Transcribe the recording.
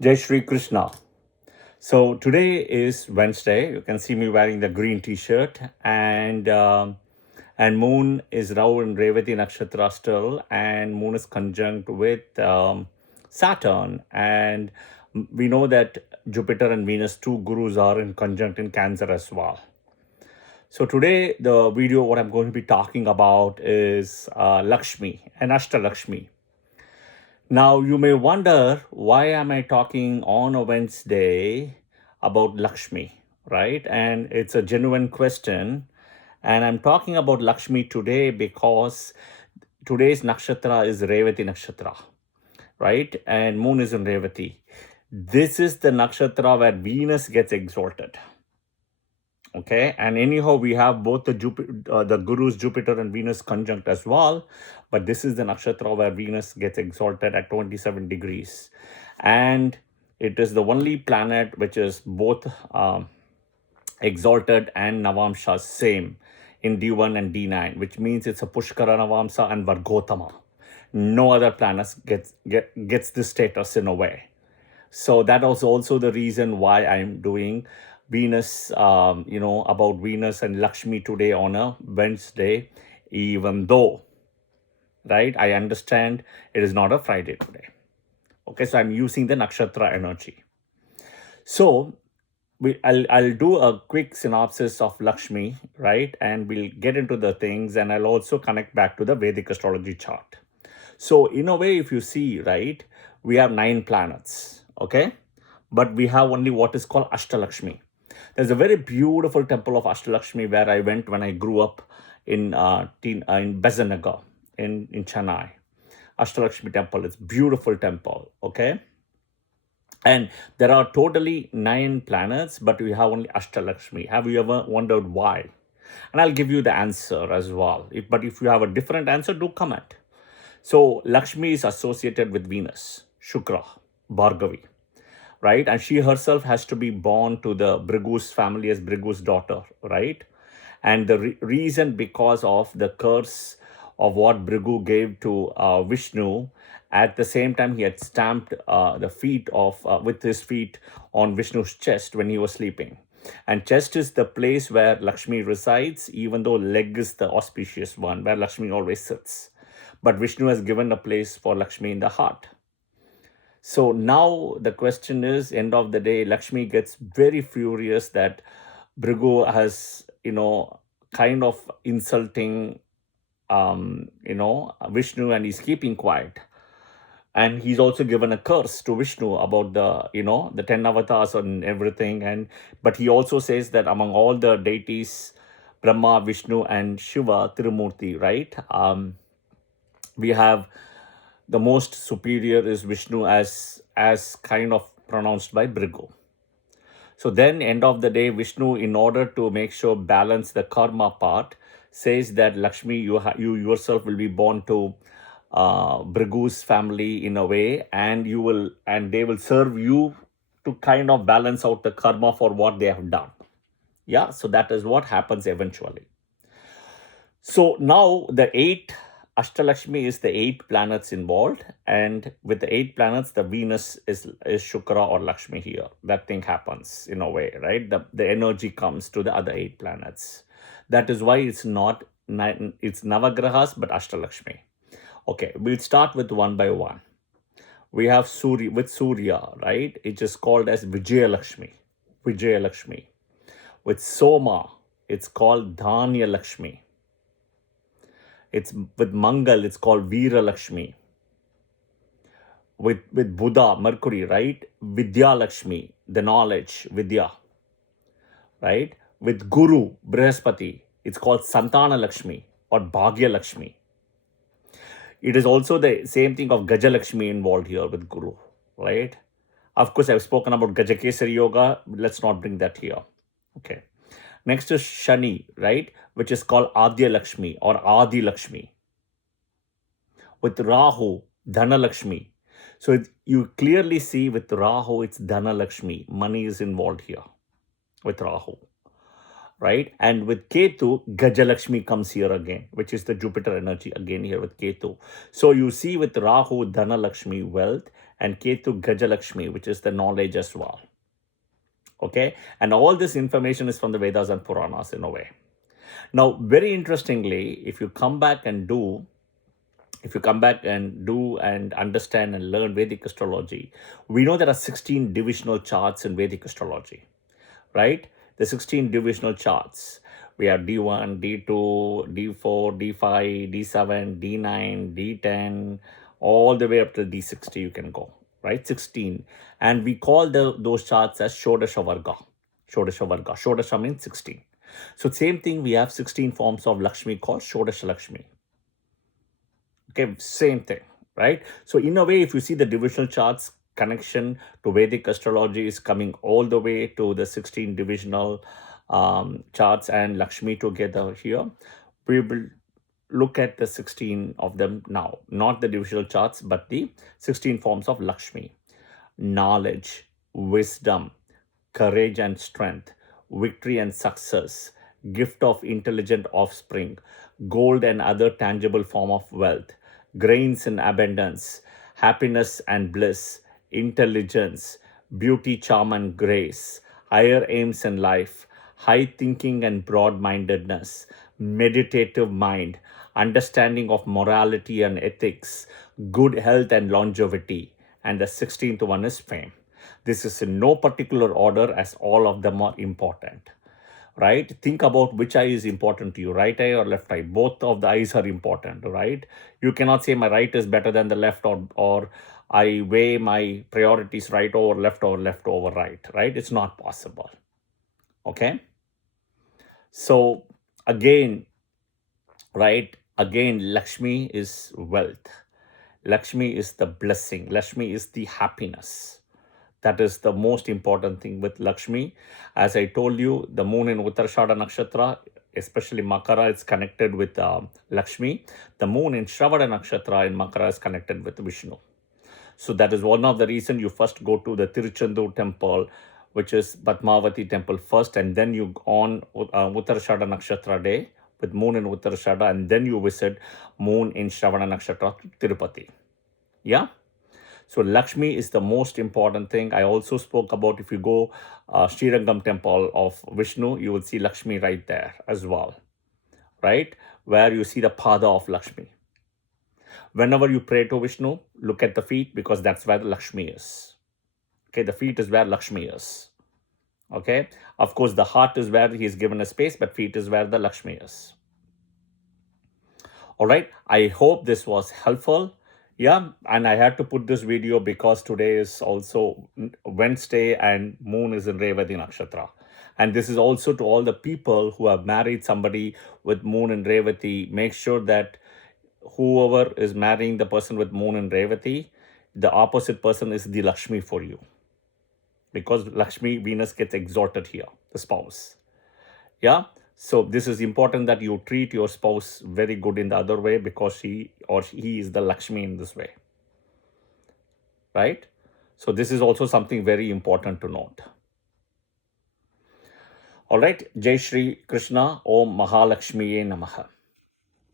Jai Shri Krishna. So today is Wednesday. You can see me wearing the green T-shirt, and Moon is Rao in Revati Nakshatra still, and Moon is conjunct with Saturn, and we know that Jupiter and Venus, two gurus, are in conjunct in Cancer as well. So today, the video what I'm going to be talking about is Lakshmi and Ashta-Lakshmi. Now, you may wonder, why am I talking on a Wednesday about Lakshmi, right? And it's a genuine question. And I'm talking about Lakshmi today because today's nakshatra is Revati nakshatra, right? And moon is in Revati. This is the nakshatra where Venus gets exalted. Okay, and anyhow, we have both the gurus Jupiter and Venus conjunct as well, but this is the nakshatra where Venus gets exalted at 27 degrees, and it is the only planet which is both exalted and Navamsha same in D1 and D9, which means it's a Pushkara Navamsa and Vargotama. No other planets gets this status in a way. So that was also the reason why I'm doing Venus, about Venus and Lakshmi today on a Wednesday, even though, right, I understand it is not a Friday today. Okay, so I'm using the nakshatra energy. So I'll do a quick synopsis of Lakshmi, right, and we'll get into the things, and I'll also connect back to the Vedic astrology chart. So in a way, if you see, right, we have 9 planets, okay, but we have only what is called Ashta-Lakshmi. There's a very beautiful temple of Ashta-Lakshmi where I went when I grew up in Besanagar in Chennai. Ashta-Lakshmi temple, it's beautiful temple, okay? And there are totally 9 planets, but we have only Ashta-Lakshmi. Have you ever wondered why? And I'll give you the answer as well. But if you have a different answer, do comment. So Lakshmi is associated with Venus, Shukra, Bhargavi, right? And she herself has to be born to the Bhrigu's family as Bhrigu's daughter, right? And the reason because of the curse of what Bhrigu gave to Vishnu, at the same time he had stamped the feet of with his feet on Vishnu's chest when he was sleeping. And chest is the place where Lakshmi resides, even though leg is the auspicious one where Lakshmi always sits. But Vishnu has given a place for Lakshmi in the heart. So now the question is, end of the day, Lakshmi gets very furious that Bhrigu has, kind of insulting, Vishnu, and he's keeping quiet. And he's also given a curse to Vishnu about the 10 avatars and everything. But he also says that among all the deities, Brahma, Vishnu, and Shiva, Tirumurti, right? We have the most superior is Vishnu as kind of pronounced by Bhrigu. So then end of the day, Vishnu, in order to make sure balance the karma part, says that Lakshmi, you yourself will be born to Bhrigu's family in a way, and they will serve you to kind of balance out the karma for what they have done. Yeah, so that is what happens eventually. So now the 8 Ashta-Lakshmi is the 8 planets involved, and with the 8 planets, the Venus is Shukra or Lakshmi here. That thing happens in a way, right? The energy comes to the other 8 planets. That is why it's not it's Navagrahas but Ashta-Lakshmi. Okay, we'll start with one by one. We have Surya, right? It is called as Vijaya-Lakshmi. Vijaya-Lakshmi. With Soma, it's called Dhanya-Lakshmi. It's with Mangal, it's called Veera Lakshmi. With Buddha, Mercury, right? Vidya Lakshmi, the knowledge, Vidya, right? With Guru, Brihaspati, it's called Santana Lakshmi or Bhagya Lakshmi. It is also the same thing of Gaja Lakshmi involved here with Guru, right? Of course, I've spoken about Gajakesari Yoga. Let's not bring that here. Okay. Next is Shani, right? Which is called Adya Lakshmi or Adi Lakshmi. With Rahu, Dhana Lakshmi. So you clearly see with Rahu, it's Dhana Lakshmi. Money is involved here with Rahu, right? And with Ketu, Gajalakshmi comes here again, which is the Jupiter energy again here with Ketu. So you see with Rahu, Dhana Lakshmi, wealth, and Ketu Gajalakshmi, which is the knowledge as well. Okay, and all this information is from the Vedas and Puranas in a way. Now, very interestingly, if you come back and do and understand and learn Vedic astrology, we know there are 16 divisional charts in Vedic astrology, right? The 16 divisional charts. We have D1, D2, D4, D5, D7, D9, D10, all the way up to D60 you can go, right? 16. And we call those charts as Shodasha Varga. Shodasha Varga. Shodasha means 16. So same thing, we have 16 forms of Lakshmi called Shodasha Lakshmi. Okay, same thing, right? So in a way, if you see the divisional charts, connection to Vedic astrology is coming all the way to the 16 divisional charts and Lakshmi together here. We will look at the 16 of them now, not the divisional charts, but the 16 forms of Lakshmi. Knowledge, wisdom, courage and strength, victory and success, gift of intelligent offspring, gold and other tangible form of wealth, grains in abundance, happiness and bliss, intelligence, beauty, charm and grace, higher aims in life, high thinking and broad-mindedness, meditative mind, understanding of morality and ethics, good health and longevity, and the 16th one is fame. This is in no particular order as all of them are important, right? Think about which eye is important to you, right eye or left eye. Both of the eyes are important, right? You cannot say my right is better than the left, or I weigh my priorities right over left over right, right? It's not possible, okay? So again, right? Again, Lakshmi is wealth. Lakshmi is the blessing. Lakshmi is the happiness. That is the most important thing with Lakshmi. As I told you, the moon in Uttarashada Nakshatra, especially Makara, is connected with Lakshmi. The moon in Shravana Nakshatra in Makara is connected with Vishnu. So that is one of the reasons you first go to the Tiruchendur temple, which is Padmavati temple first, and then you on Uttarashada Nakshatra day with moon in Uttarashada, and then you visit moon in Shravana Nakshatra Tirupati. Yeah? So Lakshmi is the most important thing. I also spoke about if you go Srirangam temple of Vishnu, you will see Lakshmi right there as well, right? Where you see the pada of Lakshmi. Whenever you pray to Vishnu, look at the feet because that's where the Lakshmi is. Okay, the feet is where Lakshmi is. Okay, of course, the heart is where he's given a space, but feet is where the Lakshmi is. All right, I hope this was helpful. Yeah, and I had to put this video because today is also Wednesday and moon is in Revati Nakshatra. And this is also to all the people who have married somebody with moon in Revati. Make sure that whoever is marrying the person with moon in Revati, the opposite person is the Lakshmi for you. Because Lakshmi, Venus gets exalted here, the spouse. Yeah. So this is important that you treat your spouse very good in the other way because she or he is the Lakshmi in this way. Right? So this is also something very important to note. All right. Jai Shri Krishna. Om Mahalakshmiye Namaha.